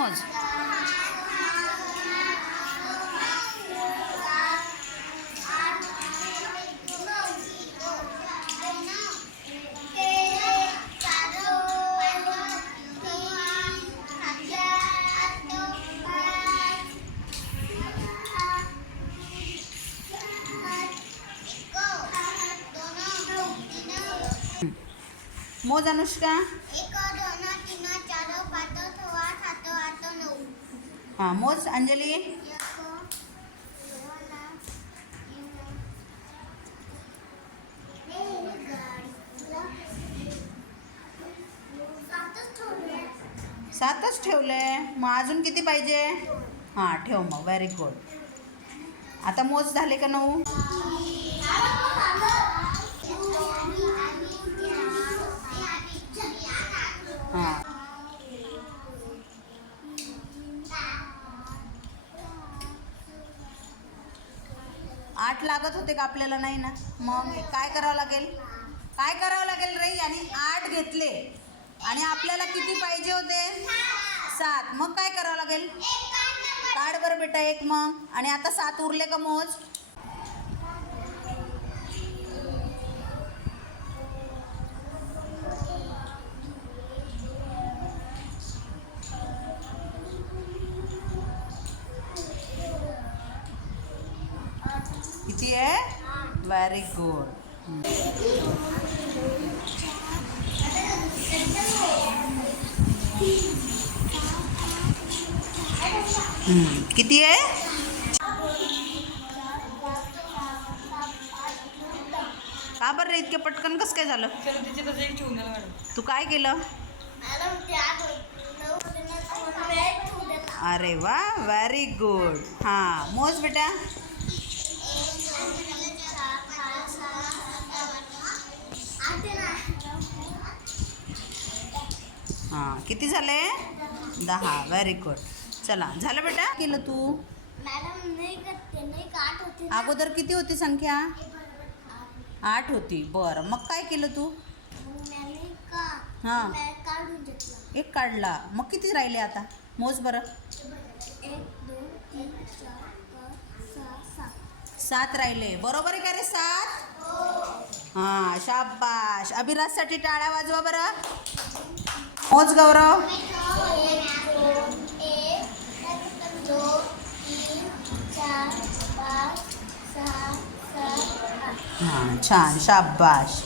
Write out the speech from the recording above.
मोज मोज अनुष्का हां मोज अंजली. सातच सातच ठेवले. मग अजून किती पाहिजे? हां ठेव मग. व्हेरी गुड आता मोज झाले का नऊ? हां. आठ लागत होते का आपल्याला नाही ना? मग काय करावं लागेल? काय करावं लागेल रे? आणि आठ घेतले. आणि आपल्याला किती पाहिजे होते? सात. मग काय करावं लागेल? काढ बरं बेटा एक मग. आणि आता सात उरले का मोज? It is a very किती है का बर रे इतके पटकन कस काय झालं तू काय केलं अरे वा वेरी गुड हाँ मोज बेटा हां किती झाले? दहा. व्हेरी गुड चला झालं बेटा? केलं तू? मॅडम नाही करते नाही काट होते ना. अगोदर किती होती संख्या? आठ होती. बरं. मग काय केलं तू? हां. एक काढला. मग किती राहिले आता? मोज बरं. सात राहिले. बरोबर आहे का रे सात? हां शाबाश. अभिराजसाठी टाळ्या वाजवा बरं. मोज गौरव. हां छान. शाबाश.